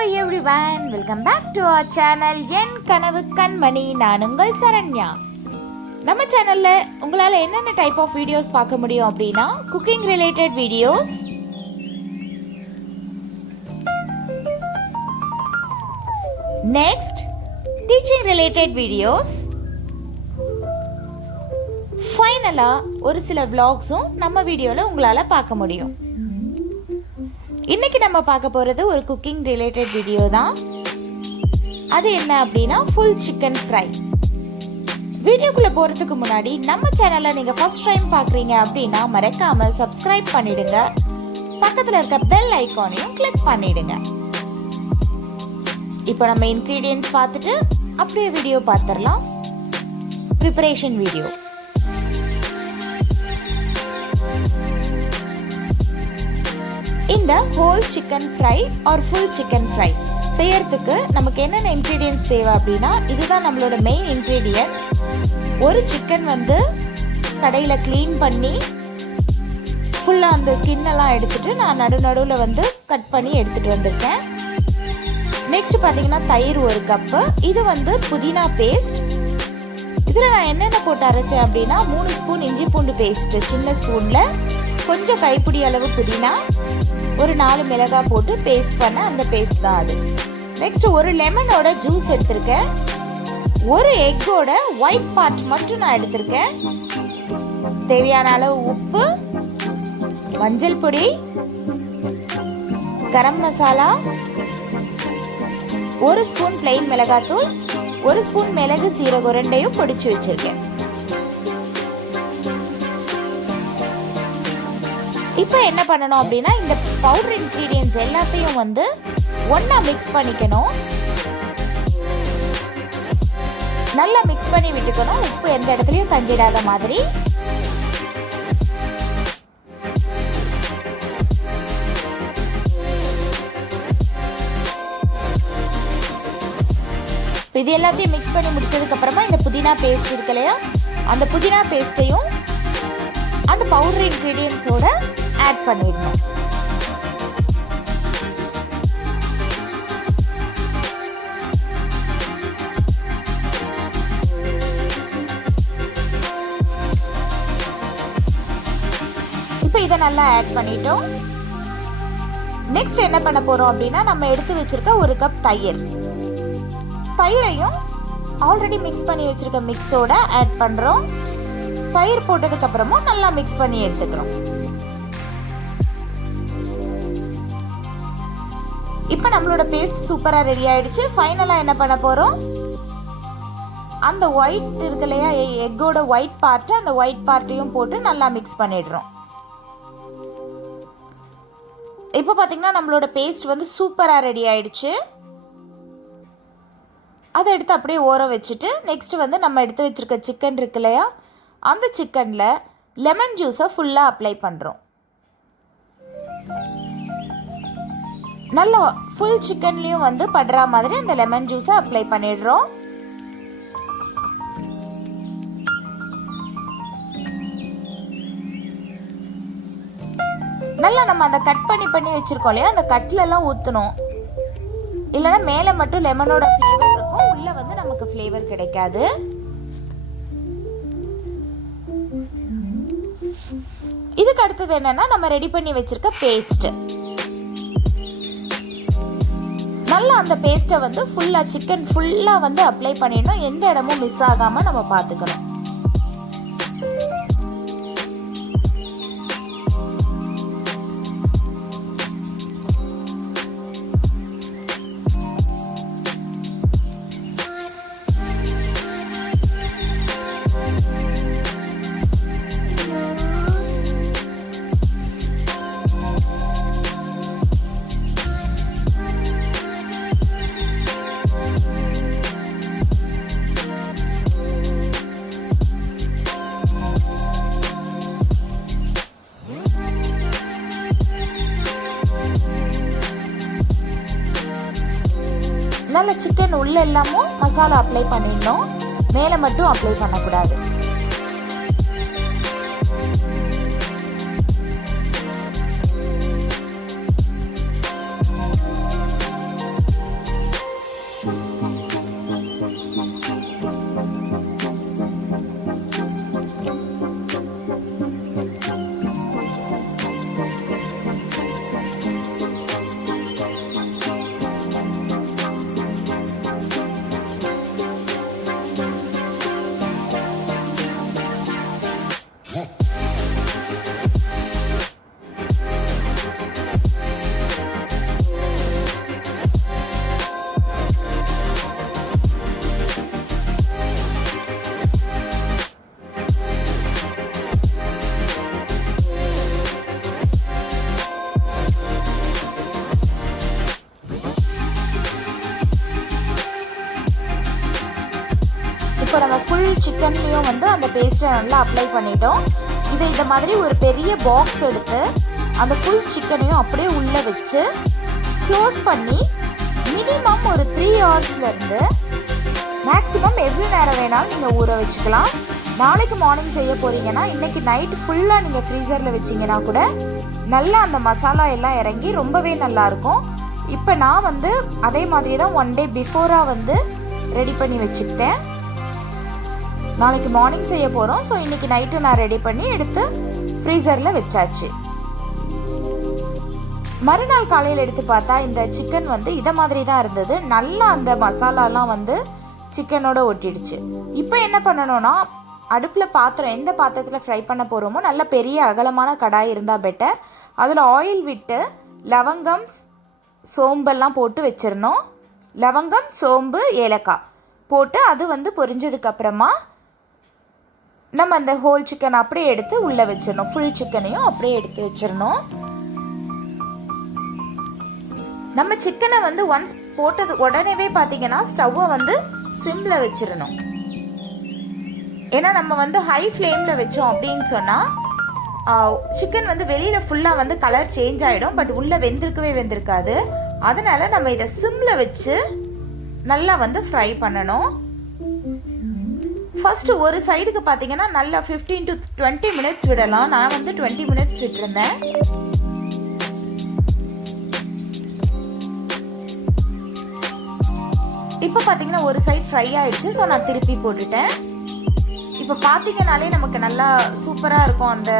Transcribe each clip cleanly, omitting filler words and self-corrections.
everyone, welcome back to our channel என் கனவு கண்மணி. நான் உங்கள் சரண்யா. நம்ம சேனல்ல உங்களால என்னென்ன டைப் ஆஃப் வீடியோஸ் பார்க்க முடியும் அப்படின்னா cooking related videos, next teaching related videos, ஃபைனலா ஒரு சில vlogsம் நம்ம வீடியோல உங்களால பார்க்க முடியும். இன்னைக்கு நம்ம பார்க்க போகிறது ஒரு குக்கிங் ரிலேட்டட் வீடியோ தான். அது என்ன அப்படின்னா ஃபுல் சிக்கன் ஃப்ரை. வீடியோக்குள்ளே போகிறதுக்கு முன்னாடி நம்ம சேனலை நீங்கள் ஃபர்ஸ்ட் டைம் பார்க்குறீங்க அப்படின்னா மறக்காமல் சப்ஸ்கிரைப் பண்ணிடுங்க. பக்கத்தில் இருக்க பெல் ஐக்கானையும் கிளிக் பண்ணிடுங்க. இப்போ நம்ம இன்க்ரீடியன்ட்ஸ் பார்த்துட்டு அப்படியே வீடியோ பார்த்துடலாம். Preparation video. இந்த whole chicken fry or full chicken fry செய்யறதுக்கு நமக்கு என்னென்ன இன்க்ரீடியன்ட்ஸ் தேவை அப்படின்னா இதுதான் நம்மளோட மெயின் இன்க்ரீடியன்ட்ஸ். ஒரு சிக்கன் வந்து கடையில் க்ளீன் பண்ணி ஃபுல்லாக அந்த ஸ்கின்னெல்லாம் எடுத்துட்டு நான் நடுவில் வந்து கட் பண்ணி எடுத்துகிட்டு வந்திருக்கேன். நெக்ஸ்ட் பார்த்தீங்கன்னா தயிர் 1 கப்பு. இது வந்து புதினா பேஸ்ட். இதில் நான் என்னென்ன போட்டு அரைச்சேன் அப்படின்னா 3 ஸ்பூன் இஞ்சி பூண்டு பேஸ்ட்டு சின்ன ஸ்பூனில், கொஞ்சம் கைப்பிடி அளவு புதினா, ஒரு 4 மிளகாய் போட்டு பேஸ்ட் பண்ண அந்த பேஸ்ட் தான் அது. நெக்ஸ்ட் ஒரு லெமனோட ஜூஸ் எடுத்திருக்கேன். ஒரு எக்கோட ஒயிட் பார்ட் மட்டும் நான் எடுத்திருக்கேன். தேவையான அளவு உப்பு, மஞ்சள் பொடி, கரம் மசாலா, 1 ஸ்பூன் பிளெயின் மிளகாத்தூள், 1 ஸ்பூன் மிளகு சீரகம் ரெண்டையும் பொடிச்சு வச்சிருக்கேன். இப்போ என்ன பண்ணணும் அப்படின்னா இந்த பவுடர் இன்க்ரீடியன்ட்ஸ் எல்லாத்தையும் வந்து ஒன்றா மிக்ஸ் பண்ணிக்கணும். நல்லா மிக்ஸ் பண்ணி விட்டுக்கணும், உப்பு எந்த இடத்துலையும் தங்கிடாத மாதிரி. இது எல்லாத்தையும் மிக்ஸ் பண்ணி முடிச்சதுக்கு அப்புறமா இந்த புதினா பேஸ்ட் இருக்கு இல்லையா, அந்த புதினா பேஸ்ட்டையும் அந்த பவுடர் இன்க்ரீடியன்ட்ஸோட ஆட் பண்ணிடணும். இப்போ இதை நல்லா ஆட் பண்ணிட்டோம். நெக்ஸ்ட் என்ன பண்ண போறோம் அப்படின்னா நம்ம எடுத்து வச்சிருக்க 1 கப் தயிர். தயிரையும் ஆல்ரெடி மிக்ஸ் பண்ணி வச்சிருக்க மிக்ஸோட ஆட் பண்றோம். தயிர் போட்டதுக்கு அப்புறமும் நல்லா மிக்ஸ் பண்ணி எடுத்துக்கிறோம். இப்போ நம்மளோட பேஸ்ட் சூப்பரா ரெடி ஆயிடுச்சு. ஃபைனலா என்ன பண்ண போறோம், அந்த ஒயிட் இருக்கு இல்லையா, எக்கோட ஒயிட் பார்ட், அந்த ஒயிட் பார்ட்டையும் போட்டு நல்லா மிக்ஸ் பண்ணிடுறோம். இப்போ பாத்தீங்கன்னா நம்மளோட பேஸ்ட் வந்து சூப்பரா ரெடி ஆயிடுச்சு. அதை எடுத்து அப்படியே ஓரம் வச்சுட்டு நெக்ஸ்ட் வந்து நம்ம எடுத்து வச்சிருக்க சிக்கன் இருக்கு இல்லையா, அந்த சிக்கனில் லெமன் ஜூஸை ஃபுல்லாக அப்ளை பண்ணுறோம். நல்லா ஃபுல் சிக்கன்லேயும் வந்து படுற மாதிரி அந்த லெமன் ஜூஸை அப்ளை பண்ணிடுறோம். நல்லா நம்ம அந்த கட் பண்ணி வச்சுருக்கோம் இல்லையா, அந்த கட்லெல்லாம் ஊற்றணும். இல்லைன்னா மேலே மட்டும் லெமனோட ஃப்ளேவர் இருக்கும், உள்ளே வந்து நமக்கு ஃப்ளேவர் கிடைக்காது. இதுக்கு அடுத்தது என்னன்னா நம்ம ரெடி பண்ணி வச்சிருக்க பேஸ்ட். நல்லா அந்த பேஸ்ட்டை வந்து ஃபுல்லா சிக்கன் ஃபுல்லா வந்து அப்ளை பண்ணிடணும். எந்த இடமும் மிஸ் ஆகாம நம்ம பார்த்துக்கணும். நல்ல சிக்கன் உள்ள எல்லாமும் மசாலா அப்ளை பண்ணிடணும், மேலே மட்டும் அப்ளை பண்ணக்கூடாது. ஃபுல் சிக்கன்லேயும் வந்து அந்த பேஸ்ட்டை நல்லா அப்ளை பண்ணிட்டோம். இதை மாதிரி ஒரு பெரிய பாக்ஸ் எடுத்து அந்த ஃபுல் சிக்கனையும் அப்படியே உள்ளே வச்சு க்ளோஸ் பண்ணி மினிமம் ஒரு 3 ஹவர்ஸ்லேருந்து மேக்ஸிமம் எவ்வளோ நேரம் வேணாலும் நீங்கள் ஊற வச்சுக்கலாம். நாளைக்கு மார்னிங் செய்ய போகிறீங்கன்னா இன்றைக்கி நைட்டு ஃபுல்லாக நீங்கள் ஃப்ரீசரில் வச்சிங்கன்னா கூட நல்லா அந்த மசாலா எல்லாம் இறங்கி ரொம்பவே நல்லாயிருக்கும். இப்போ நான் வந்து அதே மாதிரி தான் 1 டே பிஃபோராக வந்து ரெடி பண்ணி வச்சுக்கிட்டேன். நாளைக்கு மார்னிங் செய்ய போகிறோம். ஸோ இன்றைக்கி நைட்டு நான் ரெடி பண்ணி எடுத்து ஃப்ரீசரில் வச்சாச்சு. மறுநாள் காலையில் எடுத்து பார்த்தா இந்த சிக்கன் வந்து இதை மாதிரி தான் இருந்தது. நல்லா அந்த மசாலாலாம் வந்து சிக்கனோட ஒட்டிடுச்சு. இப்போ என்ன பண்ணணும்னா அடுப்பில் பாத்திரம் எந்த பாத்திரத்தில் ஃப்ரை பண்ண போகிறோமோ நல்ல பெரிய அகலமான கடாய் இருந்தால் பெட்டர். அதில் ஆயில் விட்டு லவங்கம் சோம்பெல்லாம் போட்டு வச்சிடணும். லவங்கம் சோம்பு ஏலக்காய் போட்டு அது வந்து பொரிஞ்சதுக்கப்புறமா நம்ம அந்த ஹோல் சிக்கன் அப்படியே எடுத்து உள்ளே வச்சிடணும். ஃபுல் சிக்கனையும் அப்படியே எடுத்து வச்சிடணும். நம்ம சிக்கனை வந்து ஒன்ஸ் போட்டது உடனேவே பார்த்தீங்கன்னா ஸ்டவ்வை வந்து சிம்மில் வச்சிடணும். ஏன்னா நம்ம வந்து ஹை ஃப்ளேமில் வச்சோம் அப்படின்னு சொன்னால் சிக்கன் வந்து வெளியில் ஃபுல்லாக வந்து கலர் சேஞ்ச் ஆகிடும். பட் உள்ளே வெந்திருக்காது. அதனால் நம்ம இதை சிம்மில் வச்சு நல்லா வந்து ஃப்ரை பண்ணணும். ஃபஸ்ட்டு ஒரு சைடுக்கு பார்த்தீங்கன்னா நல்லா 15 to 20 மினிட்ஸ் விடலாம். நான் வந்து 20 மினிட்ஸ் விட்டுருந்தேன். இப்போ பார்த்தீங்கன்னா ஒரு சைட் ஃப்ரை ஆகிடுச்சு. ஸோ நான் திருப்பி போட்டுட்டேன். இப்போ பார்த்தீங்கனாலே நமக்கு நல்லா சூப்பராக இருக்கும். அந்த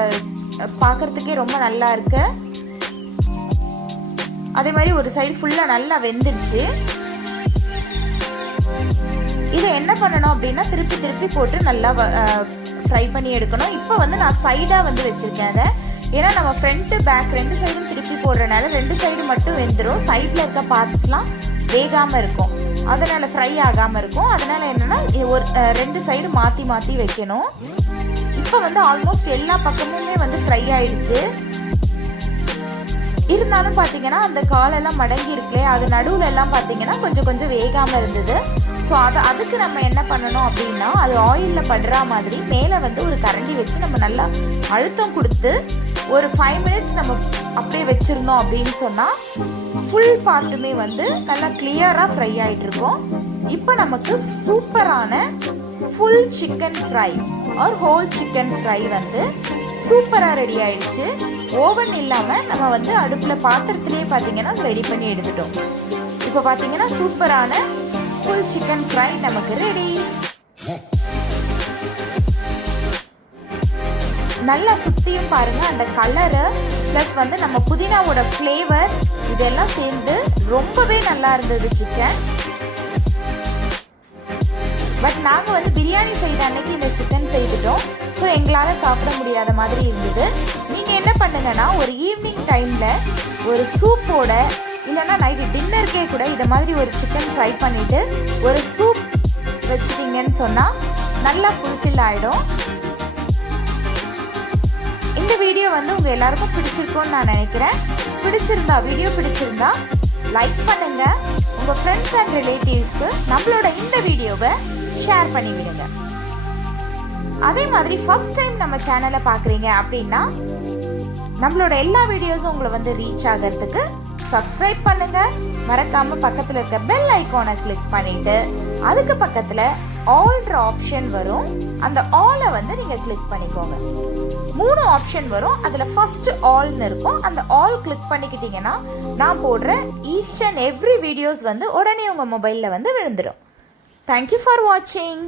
பார்க்குறதுக்கே ரொம்ப நல்லா இருக்கு. அதே மாதிரி ஒரு சைடு ஃபுல்லாக நல்லா வெந்துடுச்சு. இதை என்ன பண்ணணும் அப்படின்னா திருப்பி போட்டு நல்லா ஃப்ரை பண்ணி எடுக்கணும். இப்போ வந்து நான் சைடாக வந்து வச்சுருக்கேன் அதை. ஏன்னா நம்ம ஃப்ரண்ட்டு பேக் 2 சைடும் திருப்பி போடுறதுனால 2 சைடு மட்டும் வெந்துடும். சைடில் இருக்க பார்ட்ஸ்லாம் வேகாமல் இருக்கும். அதனால் ஃப்ரை ஆகாமல் இருக்கும். அதனால் என்னென்னா ஒரு 2 சைடு மாற்றி வைக்கணும். இப்போ வந்து ஆல்மோஸ்ட் எல்லா பக்கமுமே வந்து ஃப்ரை ஆயிடுச்சு. இருந்தாலும் பார்த்தீங்கன்னா அந்த காலெல்லாம் மடங்கி இருக்குல்லே, அது நடுவில் எல்லாம் பார்த்தீங்கன்னா கொஞ்சம் வேகாமல் இருந்தது. ஸோ அதுக்கு நம்ம என்ன பண்ணணும் அப்படின்னா அது ஆயிலில் படுற மாதிரி மேலே வந்து ஒரு கரண்டி வச்சு நம்ம நல்லா அழுத்தம் கொடுத்து ஒரு 5 மினிட்ஸ் நம்ம அப்படியே வச்சுருந்தோம் அப்படின்னு சொன்னால் ஃபுல் பார்ட்டுமே வந்து நல்லா கிளியராக ஃப்ரை ஆகிட்டு இருக்கும். இப்போ நமக்கு சூப்பரான full chicken fry or whole chicken fry வந்து சூப்பராக ரெடி ஆயிடுச்சு. ஓவன் இல்லாமல் நம்ம வந்து அடுப்பில் பாத்திரத்திலே பார்த்தீங்கன்னா ரெடி பண்ணி எடுத்துட்டோம். இப்போ பார்த்தீங்கன்னா சூப்பரான ஃபுல் சிக்கன் ஃப்ரை நமக்கு ரெடி. நல்லா சுற்றியும் பாருங்கள் அந்த கலரு ப்ளஸ் வந்து நம்ம புதினாவோட ஃப்ளேவர் இதெல்லாம் சேர்ந்து ரொம்பவே நல்லா இருந்தது சிக்கன். பட் நாங்கள் வந்து பிரியாணி செய்த அன்னைக்கு இந்த சிக்கன் செய்துட்டோம். ஸோ எங்களால் சாப்பிட முடியாத மாதிரி இருந்தது. நீங்கள் என்ன பண்ணுங்கன்னா ஒரு ஈவினிங் டைமில் ஒரு சூப்போட இல்லைன்னா நைட்டு டின்னருக்கே கூட இதை மாதிரி ஒரு சிக்கன் ஃப்ரை பண்ணிவிட்டு ஒரு சூப் வச்சுட்டிங்கன்னு சொன்னால் நல்லா ஃபுல்ஃபில் ஆகிடும். இந்த வீடியோ வந்து உங்கள் எல்லாருக்கும் பிடிச்சிருக்கும்னு நான் நினைக்கிறேன். வீடியோ பிடிச்சிருந்தா லைக் பண்ணுங்கள். உங்கள் ஃப்ரெண்ட்ஸ் அண்ட் ரிலேட்டிவ்ஸ்க்கு நம்மளோட இந்த வீடியோவை ஷேர் பண்ணி விடுங்க. அதே மாதிரி ஃபர்ஸ்ட் டைம் நம்ம சேனலை பார்க்குறீங்க அப்படின்னா நம்மளோட எல்லா வீடியோஸும் உங்களை வந்து ரீச் ஆகிறதுக்கு சப்ஸ்கிரைப் பண்ணுங்க. மறக்காம பக்கத்தில் இருக்க பெல் ஐக்கானை கிளிக் பண்ணிட்டு அதுக்கு பக்கத்தில் ஆல்ன்ற ஆப்ஷன் வரும். அந்த ஆலை வந்து நீங்கள் கிளிக் பண்ணிக்கோங்க. 3 ஆப்ஷன் வரும். அதில் ஃபர்ஸ்ட் ஆல்னு இருக்கும். அந்த ஆல் கிளிக் பண்ணிக்கிட்டீங்கன்னா நான் போடுற ஈச் அண்ட் எவ்ரி வீடியோஸ் வந்து உடனே உங்கள் மொபைலில் வந்து விழுந்துடும். தேங்க்யூ ஃபார் வாட்சிங்.